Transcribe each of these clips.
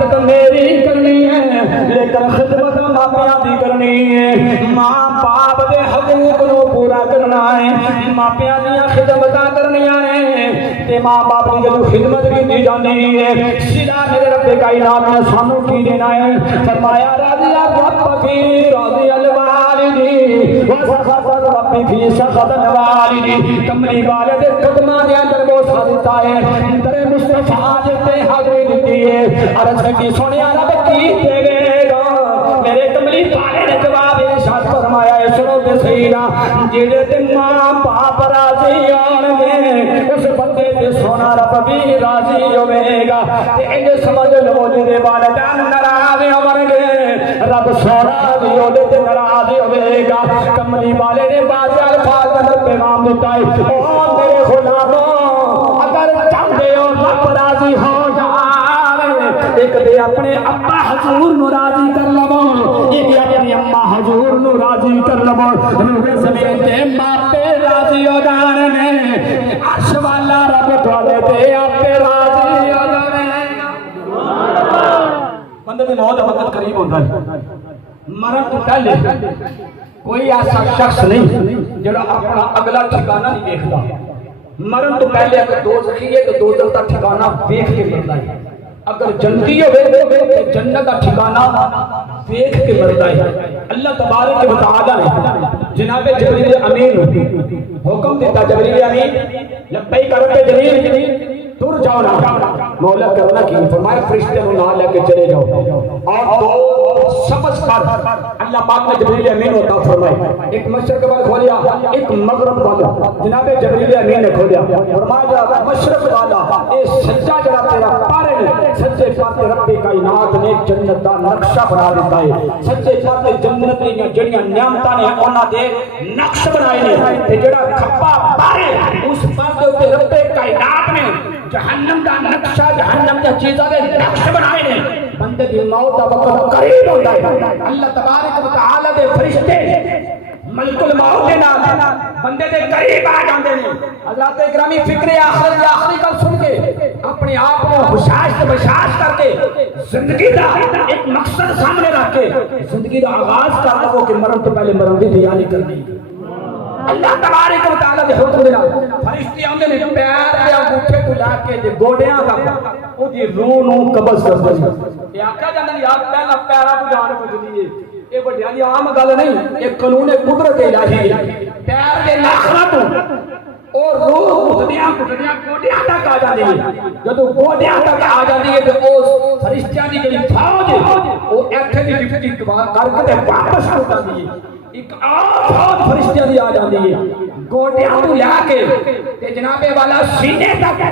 عبادت میری کرنی ہے لیکن خدمت ماپیاں دی کرنی ہے ماں باپ دے حقوق نو پورا کرنا ہے ماپیاں دی خدمتاں کرنیاں ہیں تے ماں باپ دی جدوں خدمت کیتی جاندی ہے سیدھا میرے رب کائنات نے سانو کی دینا ہے فرمایا راضی رب فی راضی الوالدی وسخط رب فی سخط الوالدی کملی والے دے قدماں دے اندر بوسا دیتا ہے در مصطفیٰ تے حاضری دیتی ہے عرض کی سونیا رب کی دے گا میرے کملی والے نے جواب ارشاد فرمایا ہے سنو تے سیدھا جڑے تے ماں باپ راضی ہون گے اس بندے تے سونا رب بھی راضی ہوے گا تے انج سمجھ لو جے والدین ناراض ہون گے رب سونا بھی اودے تے ناراض ہوے گا کملی والے نے باز الفاظ اندر پیغام دیتا ہے او میرے غلاموں اگر چاہتے ہو رب راضی ہو جائے ایک دے اپنے ابا حضور نو راضی کر لو ایک اپنی اماں حضور نو راضی کر لو روح زمین تے ماپے راضی ہو جانے عرش والا رب تھوڑے تے آپے راضی ہو جانے بندے دی موت وقت قریب ہوتا ہے مرن تو پہلے کوئی ایسا شخص نہیں جڑا اپنا اگلا ٹھکانہ نہیں دیکھتا مرن تو پہلے اگر دوزخی ہے تو دوزخ کا ٹھکانہ دیکھ کے مرتا ہے اگر جنتی ہوئے تو جنت کا ٹھکانہ دیکھ کے مرتا ہے اللہ تبارک و تعالی نے جناب جبریل امین حکم دیتا جبریل امین لبیک رب جلیل دور جاؤ نا مولا کرنا کی فرمایا فرشتے کو نہ لے کے چلے جاؤ اور دو سبز پر اللہ پاک نے جبریل امین ہوتا فرمایا ایک مشرق والا کھولیا ایک مغرب والا جناب جبریل امین نے کھولیا فرمایا مشرق والا اے سچا جڑا تیرا پارے نے سچے پاتے رب کائنات نے جنت دا نقشہ بنا دیتا ہے سچے پاتے جنت دی جڑیاں نعمتاں نے انہاں دے نقش بنائے نے تے جڑا کھپا پارے اس پر دے تے رب کائنات نے جہنم دا نقشہ جہنم دا چیزاں دے نقش بنائے نے بندے دی موت دا وقت قریب ہوندا ہے اللہ تبارک و تعالی دے فرشتے ملک الموت دے نال بندے دے قریب آ جاندے نے حضرات گرامی فکر آخری گل سن کے اپنے آپ کو بشاش بشاش کر کے زندگی دا ایک مقصد سامنے رکھ کے زندگی دا آغاز کر لو کہ مرن تو پہلے مرن دی تیاری کرنی اللہ تبارک و تعالی دے حکم دے نال فرشتے آندے نے پیر تے انگوٹھے تو لا کے تے گوڈیاں تک او دی روح نو قبض کر دے اے آکھیا جاندا یار پہلا پیرا تو جان بجدی ہے اے بڑیاں دی عام گل نہیں اے قانون قدرت الہی ہے پیر دے ناخرا تو اور روح گوڈیاں گوڈیاں تک آ جاندی ہے جدوں گوڈیاں تک آ جاندی ہے تے او فرشتیاں دی جڑی فوج ہے او ایتھے دی ڈیوٹی کر کے تے واپس آ جاندی ہے ایک اور فوج فرشتیاں دی آ جاندی ہے گوڈیاں تو لا کے تے جناب والا سینے تک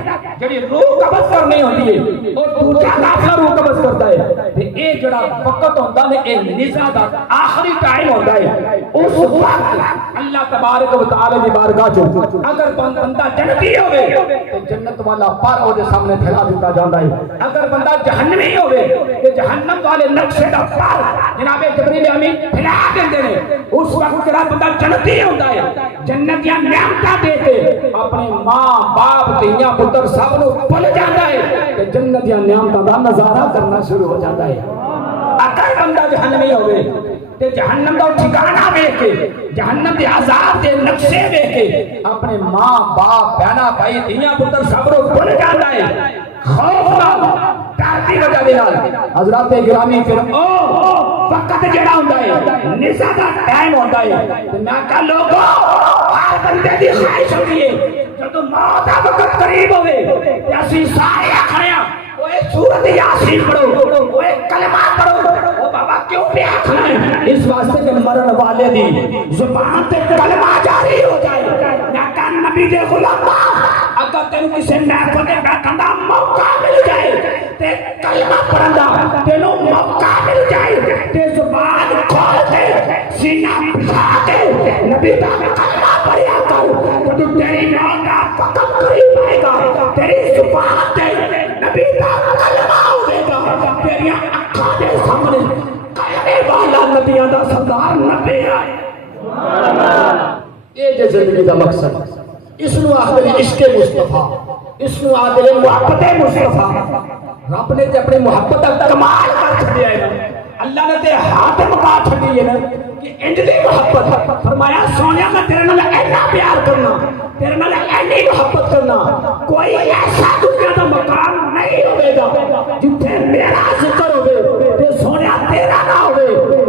جڑی روح قبض کرنی ہوندی ہے اور دوسرا کافر روح قبض کرتا ہے تے اے جڑا وقت ہوندا ہے اے نزا دا آخری ٹائم ہوندا ہے اس وقت اللہ تبارک و تعالی دی بارگاہ چ اگر بندہ جنتی ہوے تے جنت والا پر او دے سامنے پھیلا دتا جاندا ہے اگر بندہ جہنمی ہوے تے جہنم والے نقشے دا پر جناب جبریل امین پھیلا دیندے نے اس وقت جڑا بندہ جنتی ہوندا ہے جنت یا نعمتاں دے کے اپنی ماں باپ دھیاں پتر سب نو بھول جاندا ہے تے جنت یا نعمتاں دا نظارہ کرنا شروع ہو جاتا ہے اگر بندہ جہنمی ہوے تے جہنم دا ٹھکانہ دیکھ کے جہنم دے عذاب دے نقشے دیکھ کے اپنے ماں باپ بہنا بھائی دھیاں پتر سب نو بھول جاندا ہے خوف نال ڈر دی وجہ دے نال حضرات گرامی پھر او وقت جڑا ہوندا ہے نزا دا ٹائم ہوندا ہے تے میں کہا لوگو ہر بندے دی خواہش ہوندی ہے جدوں موت دا وقت قریب ہوے تے اسی سارے آکھنے ہاں اوے سورۃ یاسین پڑھو اوے کلمہ پڑھو او بابا کیوں پہ آکھنا ہے اس واسطے کہ مرن والے دی زبان تے کلمہ جاری ہو جائے میں کہا نبی دے غلام اگر تینوں کسی محفل دے بیٹھن دا موقع مل جائے تے کلمہ پڑھن دا تینوں موقع مل جائے تے زبان کھول کے سینہ بچھا کے نبی دا کلمہ پڑھیا کر جدوں تیری موت دا وقت قریب آئے گا تیری زبان تے نبی دا کلمہ ہوے گا تیری اکھاں دے سامنے کلمے والا نبیاں دا سردار نبی آئے سبحان اللہ یہ جو زندگی دا مقصد اس نو آخر عشق مصطفیٰ اس نو آخر محبت مصطفیٰ رب نے تے اپنی محبت دا کمال کر چھڈیا ہے اللہ نے تے ہاتھ مکا چھڈی ہے نا کہ انج دی محبت فرمایا سونیا میں تیرے نال اینا پیار کرنا تیرے نال اینی محبت کرنا کوئی ایسا دنیا دا مقام نہیں ہوے گا جتھے میرا ذکر ہوے تے سونیا تیرا نہ ہوے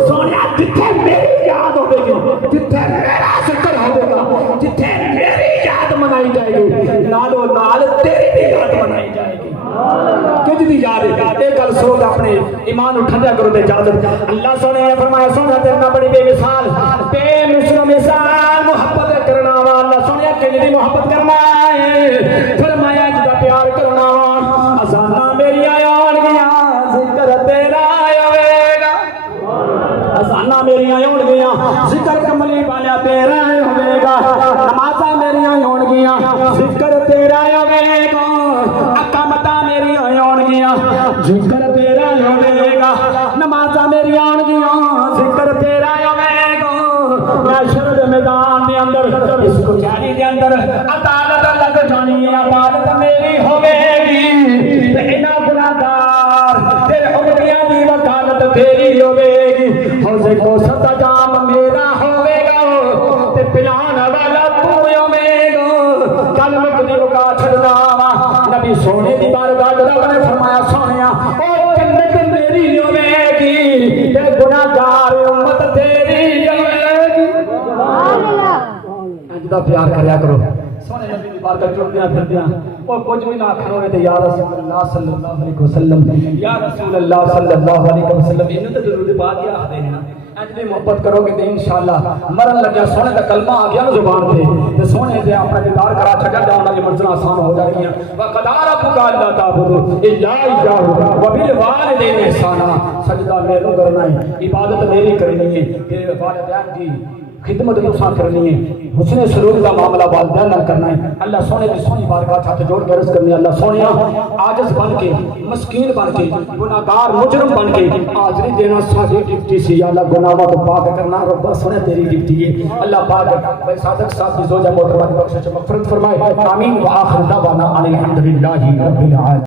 سونیا جتھے میری یاد ہوے گی جتھے میرا ذکر ہوے گا جتھے میری یاد منائی جائے گی نالو نال تیری بھی یاد منائی جائے گی کچھ دی یاد ہے ایک گل سوچ اپنے ایمان اٹھایا کرو تے اجازت اللہ سونے نے فرمایا سونا تیرے نال بڑی بے مثال مثال محبت کرنا وا اللہ سونے کہ دی محبت کرنا ہے فرمایا جدا پیار کرنا وا اذاناں میری آن گیاں ذکر تیرا ہوے گا اذاناں میری آن گیاں ذکر کملی والا تیرا ہوے گا نمازاں میری آن گیاں ذکر تیرا ہوے گا اقامتاں میری آن گیاں ذکر تیرا ہوے گا نمازاں میری آن گیاں ذکر تیرا ہوے گا محشر دے میدان دے اندر اس کو جانی دے اندر عدالت لگ جانی ہے عدالت میری ہوے گی تے انہاں گناہگار تیرے امتیاں دی وکالت تیری ہوے گی حوض کوثر دا جام میرا ہوے گا تے پلان والا تو ہوے گا کل مکدی مکا چھڑنا وا نبی سونے دی بارگاہ رب نے فرمایا سونیا او جنت میری ہوے گی تے گناہگار امت تیری ہوے گی سبحان اللہ اجدا پیار کریا کرو سونے نبی دی بارگاہ ٹردیاں پھردیاں او کچھ بھی نہ آکھو تے یا رسول اللہ صلی اللہ علیہ وسلم یا رسول اللہ صلی اللہ علیہ وسلم انہوں تے درود پاک یا دے نا اجدی محبت کرو گے تے انشاءاللہ مرن لگیا سونے دا کلمہ آ گیا نا زبان تے تے سونے تے اپنا دیدار کرا چھڈا جانا دی منزل آسان ہو جاتی ہیں وقد ربک الا تعبدوا الا اياه وبالوالدین احسانا سجدہ میرے کرنا ہے عبادت میری کرنی ہے کہ والدین کی خدمت تساں کرنی ہے حسن سلوک کا معاملہ والدین نال کرنا ہے اللہ سونے کی سونی بارگاہ ہاتھ جوڑ کے عرض کرنی ہے اللہ سونیا عاجز بن کے مسکین بن کے گناہگار مجرم بن کے حاضری دینا ساری ڈیوٹی سی یا اللہ گناہوں تو پاک کرنا رب سونے تیری ڈیوٹی ہے اللہ پاک بھائی صادق صاحب کی زوجہ محترمہ کی بخشش مغفرت فرمائے آمین وآخر دعوانا ان الحمدللہ رب العالمین.